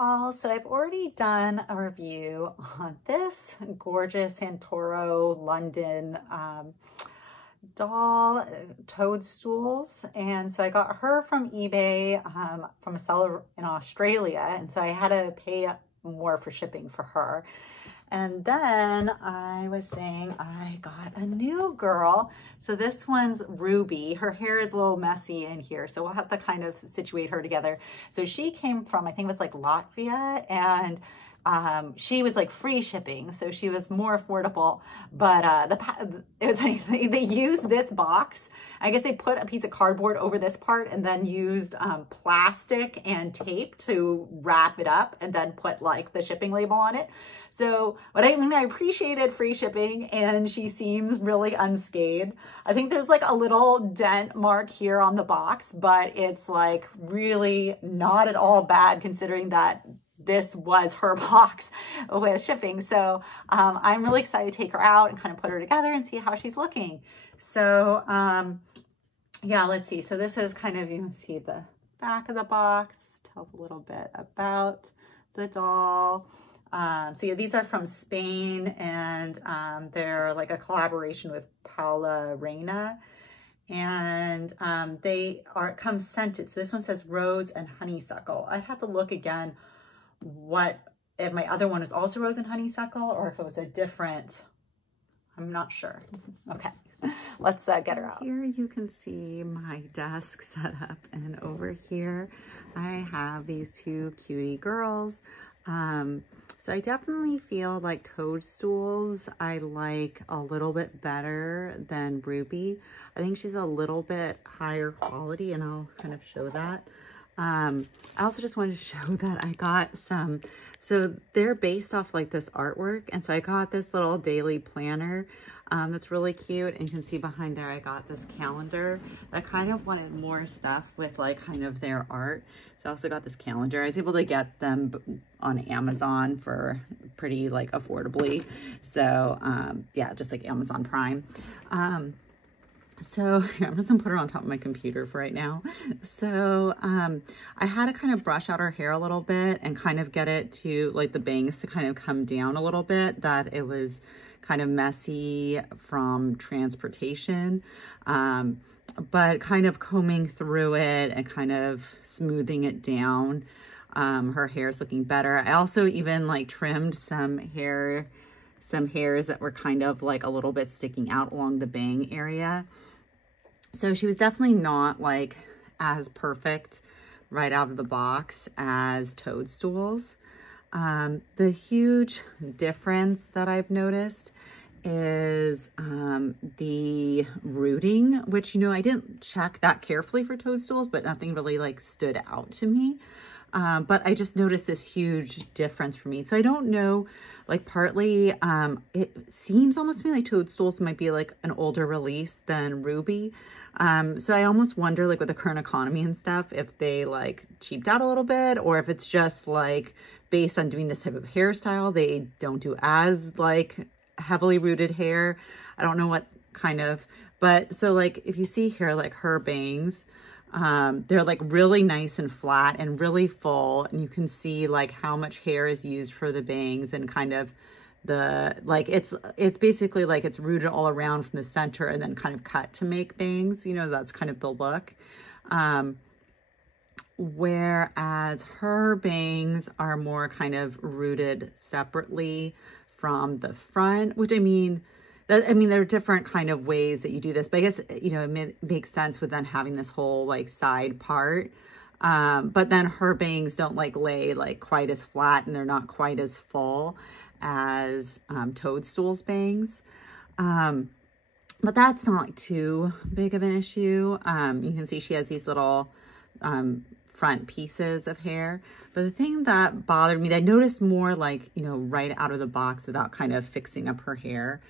all. So I've already done a review on this gorgeous Santoro London doll toadstools, and so I got her from eBay from a seller in Australia, and so I had to pay more for shipping for her. And then I was saying I got a new girl. So this one's Ruby. Her hair is a little messy in here, so we'll have to kind of situate her together. So she came from, I think it was like Latvia, and she was like free shipping, so she was more affordable. But it was they used this box. I guess they put a piece of cardboard over this part and then used plastic and tape to wrap it up and then put like the shipping label on it. So, but I mean, I appreciated free shipping, and she seems really unscathed. I think there's like a little dent mark here on the box, but it's like really not at all bad considering that this was her box with shipping. So I'm really excited to take her out and kind of put her together and see how she's looking. So yeah, let's see. So this is kind of, you can see the back of the box, tells a little bit about the doll. So yeah, these are from Spain, and they're like a collaboration with Paola, Reina. And they come scented. So this one says rose and honeysuckle. I'd have to look again if my other one is also rose and honeysuckle, or if it was a different, I'm not sure. Okay, let's get her out. Here you can see my desk set up, and over here I have these two cutie girls. So I definitely feel like toadstools I like a little bit better than Ruby. I think she's a little bit higher quality, and I'll kind of show that. I also just wanted to show that I got some, so they're based off like this artwork. And so I got this little daily planner that's really cute. And you can see behind there, I got this calendar. I kind of wanted more stuff with like kind of their art. So I also got this calendar. I was able to get them on Amazon for pretty like affordably. So yeah, just like Amazon Prime. So here, I'm just gonna put her on top of my computer for right now. So I had to kind of brush out her hair a little bit and kind of get it to like the bangs to kind of come down a little bit, that it was kind of messy from transportation. But kind of combing through it and kind of smoothing it down. Her hair's looking better. I also even like trimmed some hairs that were kind of like a little bit sticking out along the bang area. So she was definitely not like as perfect right out of the box as toadstools. The huge difference that I've noticed is the rooting, which, you know, I didn't check that carefully for toadstools, but nothing really like stood out to me. But I just noticed this huge difference for me. So I don't know, like partly it seems almost to me like toadstools might be like an older release than Ruby. So I almost wonder, like with the current economy and stuff, if they like cheaped out a little bit, or if it's just like based on doing this type of hairstyle, they don't do as like heavily rooted hair. I don't know what kind of, but so like if you see here, like her bangs, they're like really nice and flat and really full, and you can see like how much hair is used for the bangs, and kind of the like it's basically like it's rooted all around from the center and then kind of cut to make bangs, you know, that's kind of the look. Whereas her bangs are more kind of rooted separately from the front, which I mean, there are different kind of ways that you do this, but I guess, you know, it makes sense with then having this whole like side part. But then her bangs don't like lay like quite as flat, and they're not quite as full as toadstools bangs. But that's not too big of an issue. You can see she has these little front pieces of hair. But the thing that bothered me, that I noticed more like, you know, right out of the box without kind of fixing up her hair,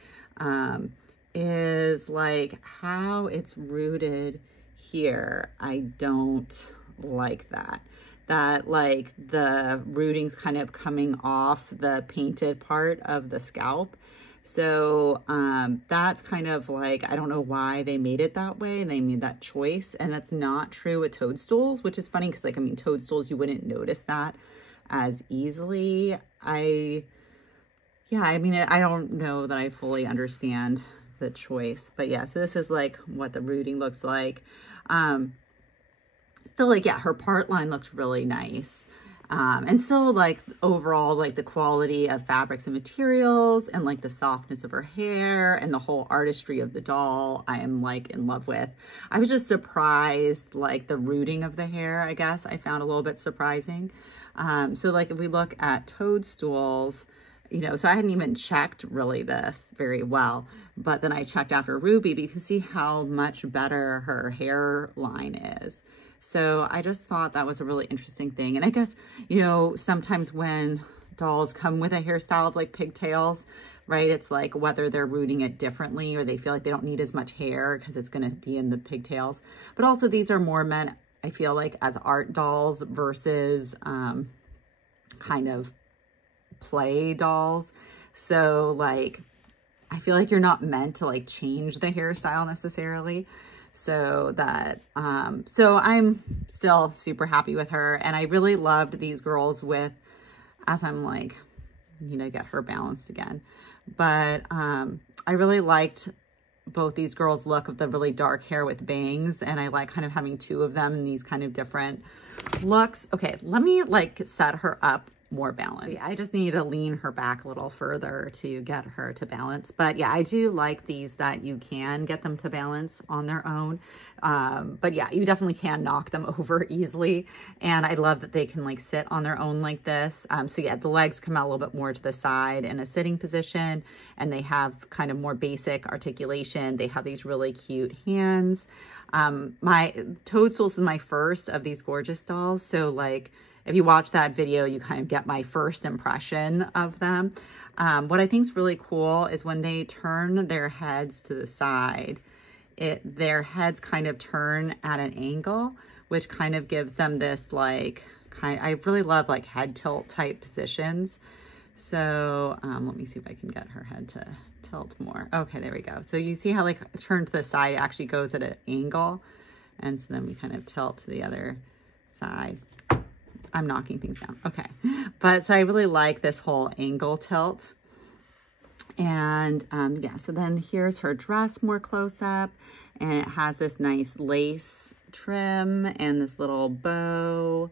is like how it's rooted here. I don't like that. That like the rooting's kind of coming off the painted part of the scalp. So that's kind of like, I don't know why they made it that way and they made that choice. And that's not true with toadstools, which is funny because like, I mean, toadstools, you wouldn't notice that as easily. Yeah, I mean, I don't know that I fully understand the choice, but yeah, so this is like what the rooting looks like. Still like, yeah, her part line looks really nice. And still like overall, like the quality of fabrics and materials and like the softness of her hair and the whole artistry of the doll, I am like in love with. I was just surprised, like the rooting of the hair, I guess I found a little bit surprising. So like if we look at toadstools, you know, so I hadn't even checked really this very well, but then I checked after Ruby, but you can see how much better her hairline is. So I just thought that was a really interesting thing. And I guess, you know, sometimes when dolls come with a hairstyle of like pigtails, right, it's like whether they're rooting it differently or they feel like they don't need as much hair because it's going to be in the pigtails. But also these are more meant, I feel like, as art dolls versus kind of play dolls. So like, I feel like you're not meant to like change the hairstyle necessarily. So that, so I'm still super happy with her. And I really loved these girls with, as I'm like, you know, get her balanced again. But, I really liked both these girls' look of the really dark hair with bangs. And I like kind of having two of them in these kind of different looks. Okay, let me like set her up more balanced. Yeah, I just need to lean her back a little further to get her to balance. But yeah, I do like these that you can get them to balance on their own. But yeah, you definitely can knock them over easily. And I love that they can like sit on their own like this. So yeah, the legs come out a little bit more to the side in a sitting position, and they have kind of more basic articulation. They have these really cute hands. My Toadstools is my first of these Gorjuss dolls. So like, if you watch that video, you kind of get my first impression of them. What I think is really cool is when they turn their heads to the side, their heads kind of turn at an angle, which kind of gives them this like, I really love like head tilt type positions. So let me see if I can get her head to tilt more. Okay, there we go. So you see how like turn to the side actually goes at an angle. And so then we kind of tilt to the other side. I'm knocking things down. Okay. But so I really like this whole angle tilt. And yeah, so then here's her dress more close up, and it has this nice lace trim and this little bow.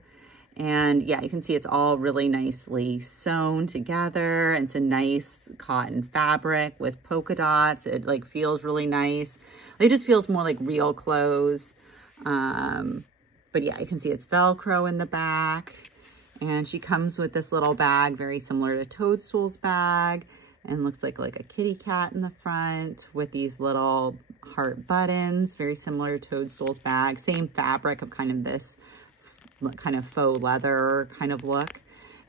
And yeah, you can see it's all really nicely sewn together. It's a nice cotton fabric with polka dots. It like feels really nice. It just feels more like real clothes. But yeah, you can see it's Velcro in the back, and she comes with this little bag, very similar to Toadstool's bag, and looks like a kitty cat in the front with these little heart buttons, very similar to Toadstool's bag. Same fabric of kind of this kind of faux leather kind of look.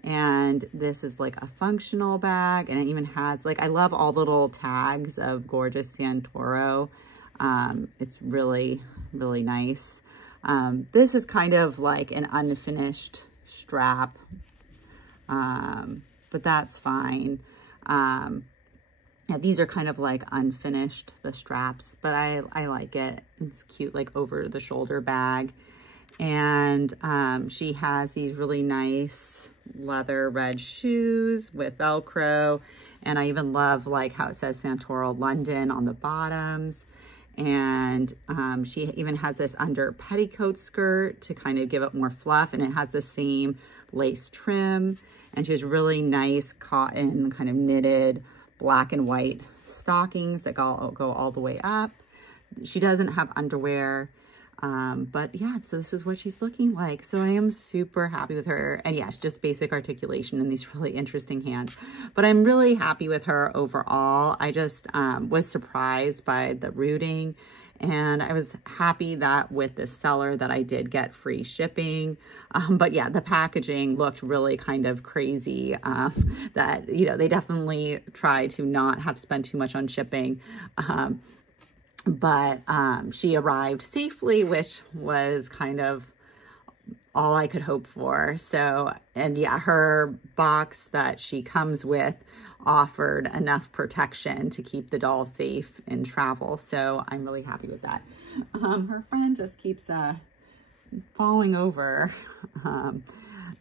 And this is like a functional bag, and it even has like, I love all the little tags of Gorjuss Santoro. It's really, really nice. This is kind of like an unfinished strap, but that's fine. Yeah, these are kind of like unfinished, the straps, but I like it. It's cute, like over the shoulder bag. And she has these really nice leather red shoes with Velcro. And I even love like how it says Santoro London on the bottoms. And she even has this under petticoat skirt to kind of give it more fluff, and it has the same lace trim. And she has really nice cotton kind of knitted black and white stockings that go all the way up. She doesn't have underwear, but yeah, so this is what she's looking like. So I am super happy with her. And yeah, it's just basic articulation and these really interesting hands. But I'm really happy with her overall. I just was surprised by the rooting. And I was happy that with this seller that I did get free shipping. But yeah, the packaging looked really kind of crazy. That, you know, they definitely try to not have to spend too much on shipping. But she arrived safely, which was kind of all I could hope for. So, and yeah, her box that she comes with offered enough protection to keep the doll safe in travel. So I'm really happy with that. Her friend just keeps falling over.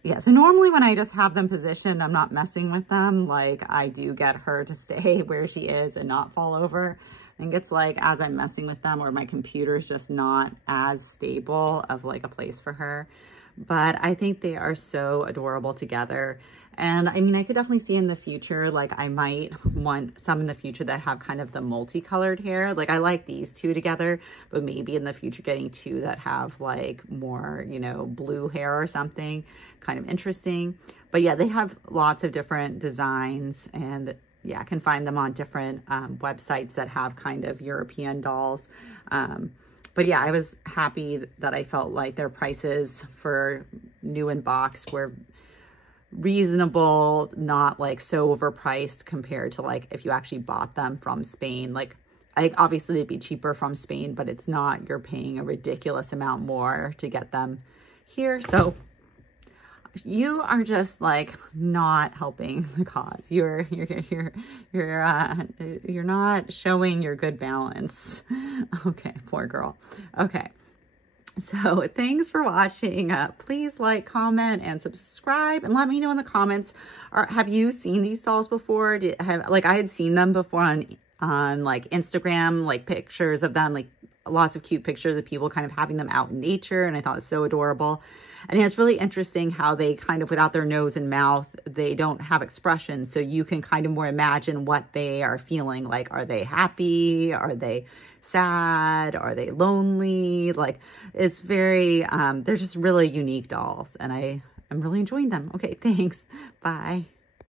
Yeah, so normally when I just have them positioned, I'm not messing with them. Like, I do get her to stay where she is and not fall over. I think it's like as I'm messing with them, or my computer's just not as stable of like a place for her. But I think they are so adorable together. And I mean, I could definitely see in the future, like I might want some in the future that have kind of the multicolored hair. Like I like these two together, but maybe in the future getting two that have like more, you know, blue hair or something, kind of interesting. But yeah, they have lots of different designs, and yeah, I can find them on different websites that have kind of European dolls. But yeah, I was happy that I felt like their prices for new in box were reasonable, not like so overpriced compared to like if you actually bought them from Spain. Like, obviously they'd be cheaper from Spain, but it's not, you're paying a ridiculous amount more to get them here. So you are just like not helping the cause. You're not showing your good balance. Okay, poor girl. Okay. So thanks for watching. Please like, comment, and subscribe, and let me know in the comments. Have you seen these dolls before? Like I had seen them before on like Instagram, like pictures of them, like lots of cute pictures of people kind of having them out in nature, and I thought it was so adorable. And it's really interesting how they kind of, without their nose and mouth, they don't have expression. So you can kind of more imagine what they are feeling. Like, are they happy? Are they sad? Are they lonely? Like, it's very, they're just really unique dolls. And I'm really enjoying them. Okay, thanks. Bye.